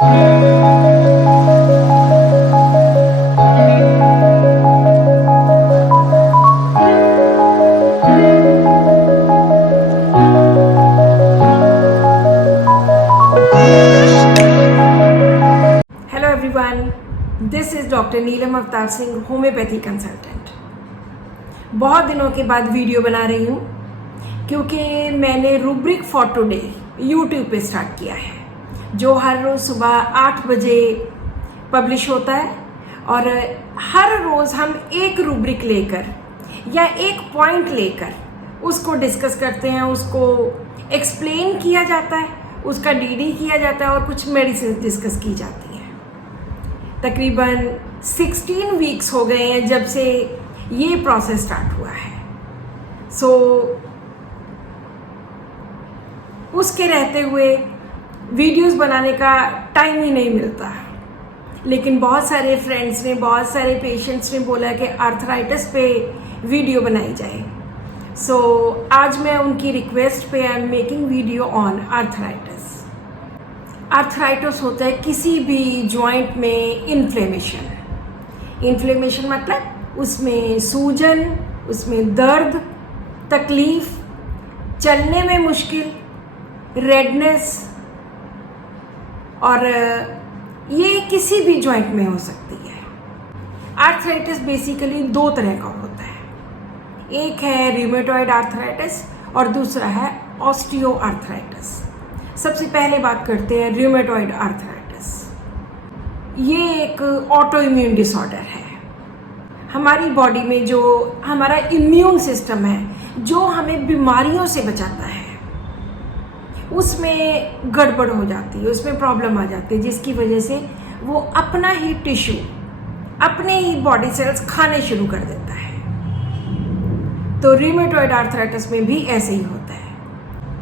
This is doctor Neelam Avtar Singh, homeopathy consultant. बहुत दिनों के बाद वीडियो बना रही हूँ क्योंकि मैंने रूब्रिक फॉर टुडे यूट्यूब पे स्टार्ट किया है, जो हर रोज़ सुबह 8 बजे पब्लिश होता है। और हर रोज़ हम एक रूब्रिक लेकर या एक पॉइंट लेकर उसको डिस्कस करते हैं, उसको एक्सप्लेन किया जाता है, उसका डीडी किया जाता है और कुछ मेडिसिन डिस्कस की जाती है। तकरीबन 16 वीक्स हो गए हैं जब से ये प्रोसेस स्टार्ट हुआ है। उसके रहते हुए वीडियोस बनाने का टाइम ही नहीं मिलता। लेकिन बहुत सारे फ्रेंड्स ने, बहुत सारे पेशेंट्स ने बोला कि आर्थराइटिस पे वीडियो बनाई जाए। आज मैं उनकी रिक्वेस्ट पे I am making video on arthritis. Arthritis होता है किसी भी जॉइंट में इन्फ्लेमेशन मतलब उसमें सूजन, उसमें दर्द, तकलीफ, चलने में मुश्किल, रेडनेस, और ये किसी भी जॉइंट में हो सकती है। आर्थराइटिस बेसिकली 2 तरह का होता है, एक है रूमेटॉइड आर्थराइटिस और दूसरा है ऑस्टियो आर्थराइटिस। सबसे पहले बात करते हैं रूमेटॉइड आर्थराइटिस। ये एक ऑटो इम्यून डिसऑर्डर है। हमारी बॉडी में जो हमारा इम्यून सिस्टम है, जो हमें बीमारियों से बचाता है, उसमें गड़बड़ हो जाती है, उसमें प्रॉब्लम आ जाती है, जिसकी वजह से वो अपना ही टिश्यू, अपने ही बॉडी सेल्स खाने शुरू कर देता है। तो रूमेटॉइड आर्थराइटिस में भी ऐसे ही होता है।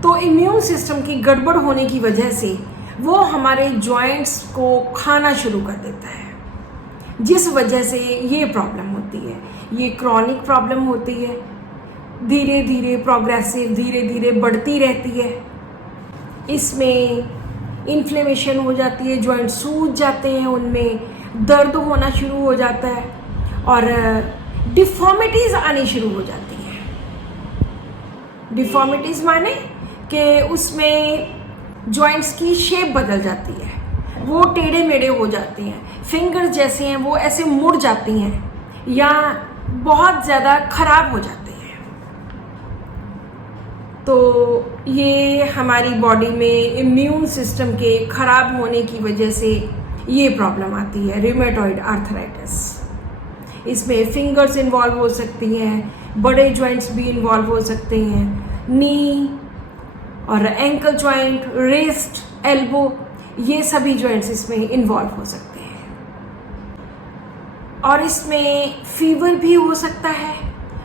तो इम्यून सिस्टम की गड़बड़ होने की वजह से वो हमारे जॉइंट्स को खाना शुरू कर देता है, जिस वजह से ये प्रॉब्लम होती है। ये क्रॉनिक प्रॉब्लम होती है, धीरे धीरे प्रोग्रेसिव, धीरे धीरे बढ़ती रहती है। इसमें इन्फ्लेमेशन हो जाती है, जॉइंट सूज जाते हैं, उनमें दर्द होना शुरू हो जाता है और डिफॉर्मिटीज़ आनी शुरू हो जाती है। डिफॉर्मिटीज़ माने कि उसमें जॉइंट्स की शेप बदल जाती है, वो टेढ़े मेढ़े हो जाती हैं, फिंगर्स जैसे हैं वो ऐसे मुड़ जाती हैं या बहुत ज़्यादा खराब हो जाते हैं। तो ये हमारी बॉडी में इम्यून सिस्टम के खराब होने की वजह से ये प्रॉब्लम आती है, रूमेटॉइड आर्थराइटिस। इसमें फिंगर्स इन्वॉल्व हो सकती हैं, बड़े जॉइंट्स भी इन्वॉल्व हो सकते हैं, नी और एंकल जॉइंट, रिस्ट, एल्बो, ये सभी जॉइंट्स इसमें इन्वॉल्व हो सकते हैं। और इसमें फीवर भी हो सकता है,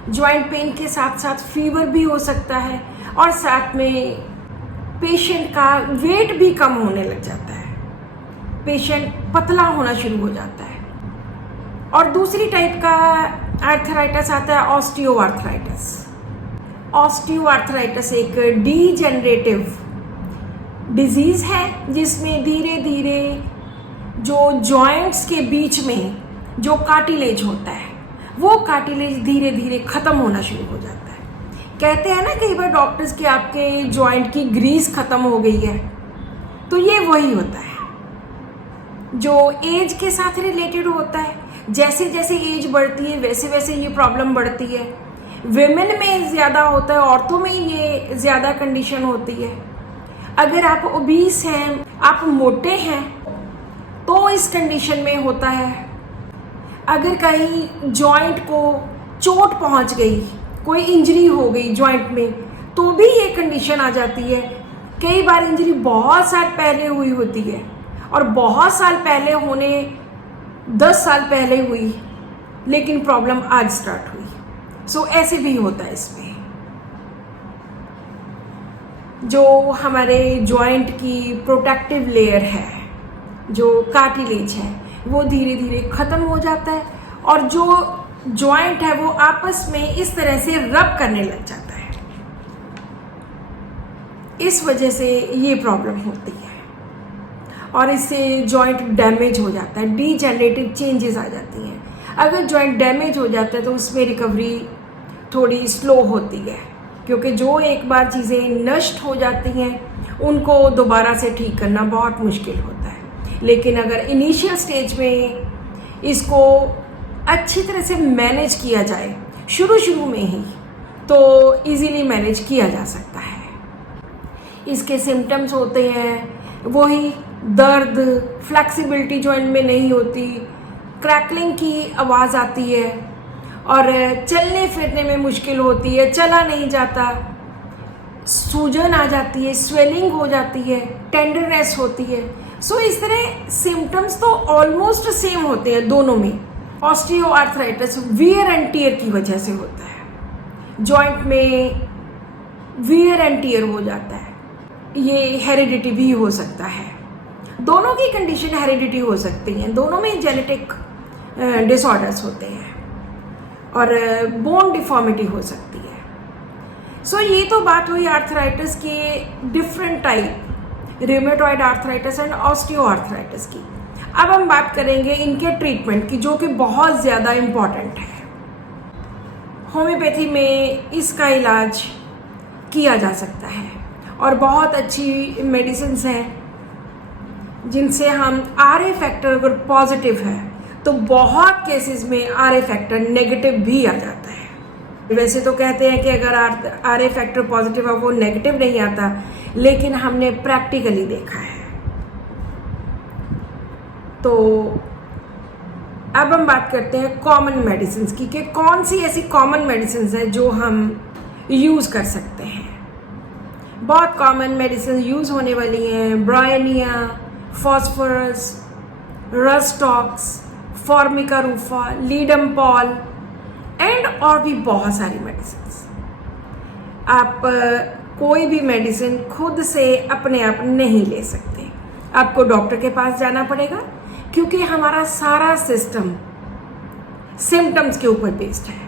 जॉइंट पेन के साथ साथ फीवर भी हो सकता है, और साथ में पेशेंट का वेट भी कम होने लग जाता है, पेशेंट पतला होना शुरू हो जाता है। और दूसरी टाइप का आर्थराइटिस आता है ऑस्टियो आर्थराइटिस। ऑस्टियो आर्थराइटिस एक डीजेनरेटिव डिजीज़ है, जिसमें धीरे धीरे जो जॉइंट्स के बीच में जो कार्टिलेज होता है, वो कार्टिलेज धीरे धीरे ख़त्म होना शुरू हो जाता है। कहते हैं ना कई बार डॉक्टर्स कि आपके जॉइंट की ग्रीस ख़त्म हो गई है, तो ये वही होता है जो एज के साथ रिलेटेड होता है। जैसे जैसे एज बढ़ती है वैसे वैसे ये प्रॉब्लम बढ़ती है। विमेन में ज़्यादा होता है, औरतों में ये ज़्यादा कंडीशन होती है। अगर आप ओबीस हैं, आप मोटे हैं, तो इस कंडीशन में होता है। अगर कहीं जॉइंट को चोट पहुंच गई, कोई इंजरी हो गई जॉइंट में, तो भी ये कंडीशन आ जाती है। कई बार इंजरी बहुत साल पहले हुई होती है और बहुत साल पहले होने 10 साल पहले हुई, लेकिन प्रॉब्लम आज स्टार्ट हुई। ऐसे भी होता है इसमें। जो हमारे जॉइंट की प्रोटेक्टिव लेयर है, जो कार्टिलेज है, वो धीरे धीरे ख़त्म हो जाता है और जो जॉइंट है वो आपस में इस तरह से रब करने लग जाता है। इस वजह से ये प्रॉब्लम होती है। और इससे जॉइंट डैमेज हो जाता है, डीजेनरेटिव चेंजेस आ जाती हैं। अगर जॉइंट डैमेज हो जाता है तो उसमें रिकवरी थोड़ी स्लो होती है, क्योंकि जो एक बार चीज़ें नष्ट हो जाती हैं उनको दोबारा से ठीक करना बहुत मुश्किल होता है। लेकिन अगर इनिशियल स्टेज में इसको अच्छी तरह से मैनेज किया जाए शुरू में ही, तो इजीली मैनेज किया जा सकता है। इसके सिम्टम्स होते हैं वही दर्द, फ्लेक्सिबिलिटी जॉइंट में नहीं होती, क्रैकलिंग की आवाज़ आती है और चलने फिरने में मुश्किल होती है, चला नहीं जाता, सूजन आ जाती है, स्वेलिंग हो जाती है, टेंडरनेस होती है। सो इस तरह सिम्टम्स तो ऑलमोस्ट सेम होते हैं दोनों में। ऑस्टियोआर्थराइटिस वियर एंड टियर की वजह से होता है, जॉइंट में वियर एंड टियर हो जाता है। ये हेरिडिटी भी हो सकता है, दोनों की कंडीशन हेरिडिटी हो सकती हैं, दोनों में जेनेटिक डिसऑर्डर्स होते हैं और बोन डिफॉर्मिटी हो सकती है। सो ये तो बात हुई आर्थराइटिस के different type, rheumatoid arthritis and osteoarthritis की। अब हम बात करेंगे इनके ट्रीटमेंट की, जो कि बहुत ज़्यादा इम्पॉर्टेंट है। होम्योपैथी में इसका इलाज किया जा सकता है और बहुत अच्छी मेडिसिन्स हैं जिनसे हम RA फैक्टर अगर पॉजिटिव है तो बहुत केसेस में RA फैक्टर नेगेटिव भी आ जाता है। वैसे तो कहते हैं कि अगर RA फैक्टर पॉजिटिव है वो नेगेटिव नहीं आता, लेकिन हमने प्रैक्टिकली देखा है। तो अब हम बात करते हैं कॉमन मेडिसिन्स की, कि कौन सी ऐसी कॉमन मेडिसिन्स हैं जो हम यूज़ कर सकते हैं। बहुत कॉमन मेडिसिन यूज़ होने वाली हैं bryonia, phosphorus, rhus tox, formica rufa, ledum pal and और भी बहुत सारी मेडिसिन्स। आप कोई भी मेडिसिन खुद से अपने आप नहीं ले सकते, आपको डॉक्टर के पास जाना पड़ेगा, क्योंकि हमारा सारा सिस्टम सिम्टम्स के ऊपर बेस्ड है।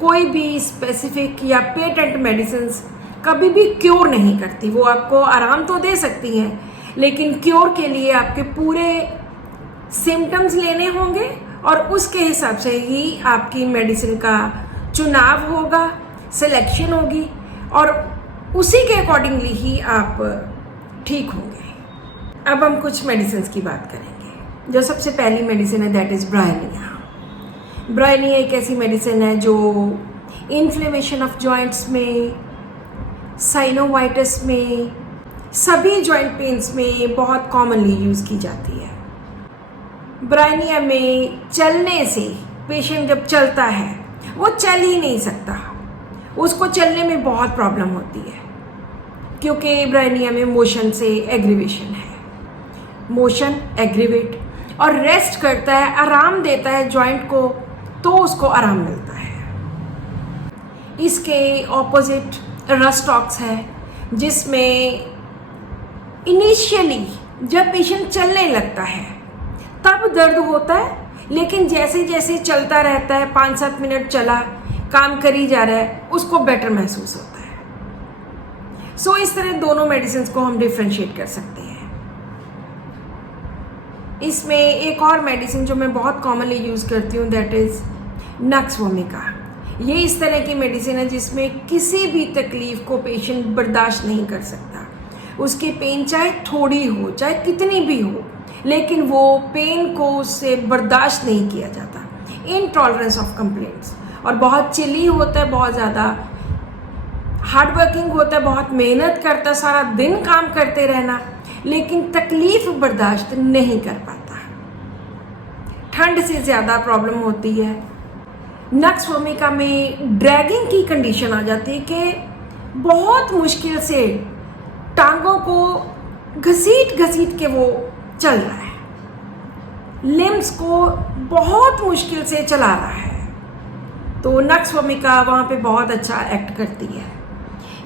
कोई भी स्पेसिफिक या पेटेंट मेडिसिन्स कभी भी क्योर नहीं करती। वो आपको आराम तो दे सकती हैं, लेकिन क्योर के लिए आपके पूरे सिम्टम्स लेने होंगे और उसके हिसाब से ही आपकी मेडिसिन का चुनाव होगा, सिलेक्शन होगी और उसी के अकॉर्डिंगली ही आप ठीक होंगे। अब हम कुछ मेडिसिन की बात करेंगे। जो सबसे पहली मेडिसिन है दैट इज़ ब्रायनिया। ब्रायनिया एक ऐसी मेडिसिन है जो इन्फ्लेमेशन ऑफ जॉइंट्स में, साइनोवाइटिस में, सभी जॉइंट पेन्स में बहुत कॉमनली यूज़ की जाती है। ब्रायनिया में चलने से पेशेंट जब चलता है वो चल ही नहीं सकता, उसको चलने में बहुत प्रॉब्लम होती है, क्योंकि ब्रायनिया में मोशन से एग्रीवेशन है। मोशन एग्रीवेट और रेस्ट करता है, आराम देता है जॉइंट को, तो उसको आराम मिलता है। इसके ऑपोजिट रस्टॉक्स है, जिसमें इनिशियली जब पेशेंट चलने लगता है तब दर्द होता है, लेकिन जैसे जैसे चलता रहता है, 5-7 मिनट चला, काम करी जा रहा है, उसको बेटर महसूस होता है। सो इस तरह दोनों मेडिसिन को हम डिफ्रेंशिएट कर सकते हैं। इसमें एक और मेडिसिन जो मैं बहुत कॉमनली यूज़ करती हूँ दैट इज़ नक्स वोमिका। ये इस तरह की मेडिसिन है जिसमें किसी भी तकलीफ़ को पेशेंट बर्दाश्त नहीं कर सकता। उसकी पेन चाहे थोड़ी हो, चाहे कितनी भी हो, लेकिन वो पेन को उससे बर्दाश्त नहीं किया जाता। इनटॉलरेंस ऑफ कंप्लेंट्स, और बहुत चिली होता है, बहुत ज़्यादा हार्ड वर्किंग होता है, बहुत मेहनत करता है, सारा दिन काम करते रहना, लेकिन तकलीफ़ बर्दाश्त नहीं कर पाता। ठंड से ज़्यादा प्रॉब्लम होती है। नक्स वोमिका में ड्रैगिंग की कंडीशन आ जाती है कि बहुत मुश्किल से टांगों को घसीट घसीट के वो चल रहा है, लिम्स को बहुत मुश्किल से चला रहा है। तो नक्स वोमिका वहाँ पे बहुत अच्छा एक्ट करती है।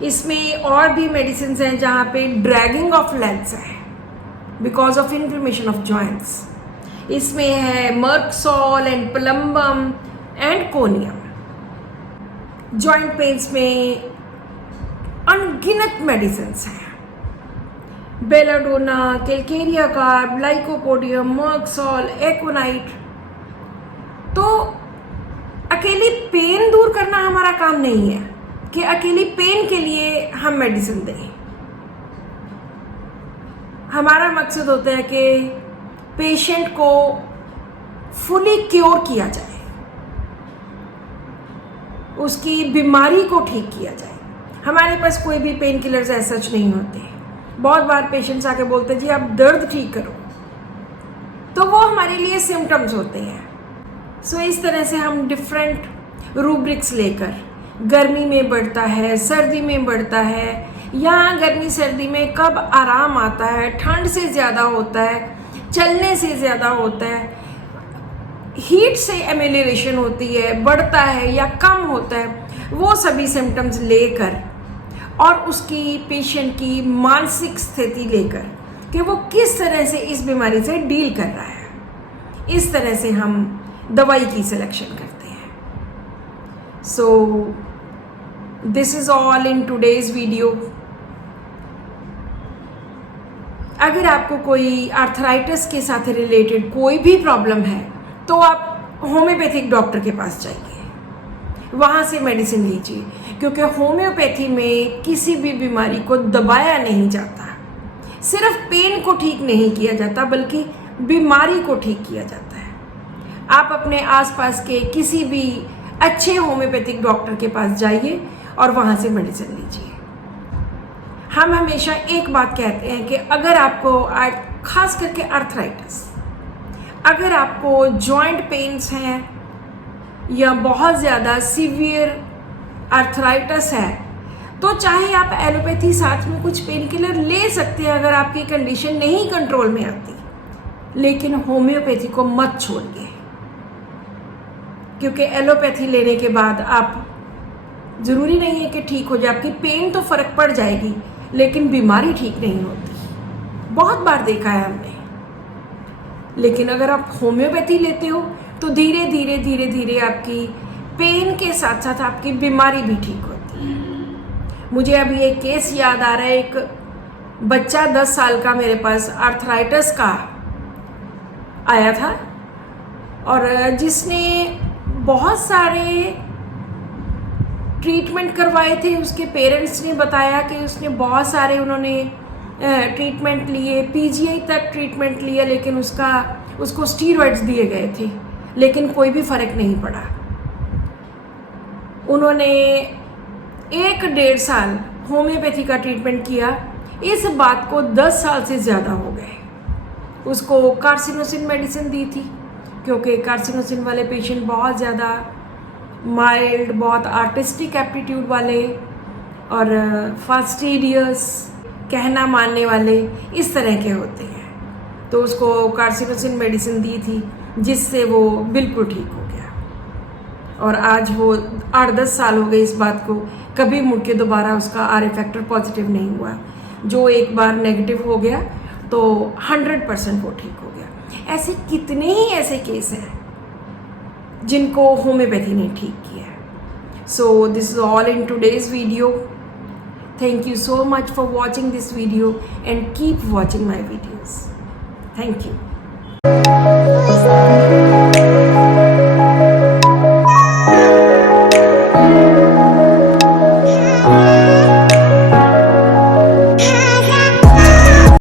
इसमें और भी मेडिसिन हैं जहाँ पे ड्रैगिंग ऑफ लेग्स है because of inflammation of joints. इसमें है merc sol and plumbum and conium. Joint pains में अनगिनत मेडिसिन हैं। Belladonna, calcarea carb, lycopodium, merc sol, aconite. तो अकेली पेन दूर करना हमारा काम नहीं है कि अकेली पेन के लिए हम मेडिसिन दें। हमारा मकसद होता है कि पेशेंट को फुली क्योर किया जाए, उसकी बीमारी को ठीक किया जाए। हमारे पास कोई भी पेन किलर्स ऐसा सच नहीं होते। बहुत बार पेशेंट्स आके बोलते हैं जी आप दर्द ठीक करो, तो वो हमारे लिए सिम्टम्स होते हैं। सो इस तरह से हम डिफरेंट रूब्रिक्स लेकर, गर्मी में बढ़ता है, सर्दी में बढ़ता है, या गर्मी सर्दी में कब आराम आता है, ठंड से ज़्यादा होता है, चलने से ज़्यादा होता है, हीट से एमेलिरेशन होती है, बढ़ता है या कम होता है, वो सभी सिम्टम्स लेकर और उसकी पेशेंट की मानसिक स्थिति लेकर कि वो किस तरह से इस बीमारी से डील कर रहा है, इस तरह से हम दवाई की सिलेक्शन करते हैं। So this is all in today's video. अगर आपको कोई आर्थराइटिस के साथ रिलेटेड कोई भी प्रॉब्लम है तो आप होम्योपैथिक डॉक्टर के पास जाइए, वहाँ से मेडिसिन लीजिए, क्योंकि होम्योपैथी में किसी भी बीमारी को दबाया नहीं जाता, सिर्फ पेन को ठीक नहीं किया जाता बल्कि बीमारी को ठीक किया जाता है। आप अपने आसपास के किसी भी अच्छे होम्योपैथिक डॉक्टर के पास जाइए और वहाँ से मेडिसिन लीजिए। हम हमेशा एक बात कहते हैं कि अगर आपको खास करके आर्थराइटिस, अगर आपको जॉइंट पेन्स हैं या बहुत ज़्यादा सीवियर आर्थराइटिस है, तो चाहे आप एलोपैथी साथ में कुछ पेन किलर ले सकते हैं अगर आपकी कंडीशन नहीं कंट्रोल में आती, लेकिन होम्योपैथी को मत छोड़िए, क्योंकि एलोपैथी लेने के बाद आप ज़रूरी नहीं है कि ठीक हो जाए, आपकी पेन तो फ़र्क पड़ जाएगी लेकिन बीमारी ठीक नहीं होती। बहुत बार देखा है हमने। लेकिन अगर आप होम्योपैथी लेते हो तो धीरे धीरे धीरे धीरे आपकी पेन के साथ साथ आपकी बीमारी भी ठीक होती है। मुझे अभी एक केस याद आ रहा है, एक बच्चा 10 साल का मेरे पास आर्थराइटिस का आया था और जिसने बहुत सारे ट्रीटमेंट करवाए थे। उसके पेरेंट्स ने बताया कि उसने बहुत सारे उन्होंने ट्रीटमेंट लिए, पीजीआई तक ट्रीटमेंट लिया, लेकिन उसको स्टीरॉइड्स दिए गए थे, लेकिन कोई भी फ़र्क नहीं पड़ा। उन्होंने 1-1.5 साल होम्योपैथी का ट्रीटमेंट किया, इस बात को 10 साल से ज़्यादा हो गए। उसको कार्सिनोसिन मेडिसिन दी थी, क्योंकि कार्सिनोसिन वाले पेशेंट बहुत ज़्यादा माइल्ड, बहुत आर्टिस्टिक एप्टीट्यूड वाले और फास्टिडियस, कहना मानने वाले, इस तरह के होते हैं। तो उसको कार्सिनोसिन मेडिसिन दी थी जिससे वो बिल्कुल ठीक हो गया। और आज वो 8-10 साल हो गए इस बात को, कभी मुड़ के दोबारा उसका आर फैक्टर पॉजिटिव नहीं हुआ। जो एक बार नेगेटिव हो गया तो 100% वो ठीक हो गया। ऐसे कितने ही ऐसे केस हैं जिनको होम्योपैथी ने ठीक किया। So this is all in today's video. Thank you so much for watching this video and keep watching my videos. Thank you.